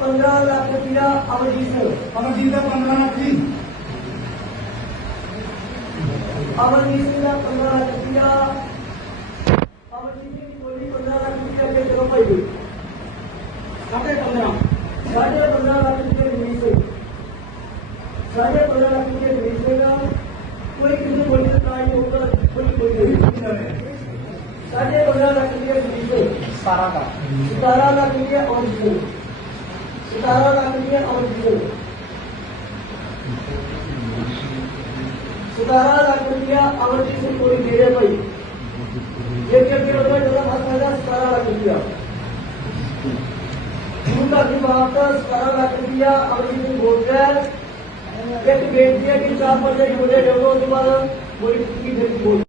पंद्रह लाख रुपया अवधि से अवधि से पंद्रह लाख जी। अवधि से पंद्रह लाख रुपया अवधि से बोली पंद्रह लाख रुपया के जगह पर साढ़े पंद्रह। साढ़े पंद्रह लाख रुपये मिली से साढ़े पंद्रह लाख रुपये मिली से का कोई किसी बोली बोलते ही होगा कोई कोई नहीं। साढ़े पंद्रह लाख रुपये मिली से सतारह लाख। सतारह लाख रुपये और सितारा डाकनिया और वो सुधारा डाकनिया और जिसे कोई मेरे भाई ये क्या फिर होगा जरा भाषा का सितारा डाकनिया उनका विभाग का सितारा डाकनिया और जिसे बोलते हैं एक बेटिया की चार पर हो जाए जब उसके बाद वो बोल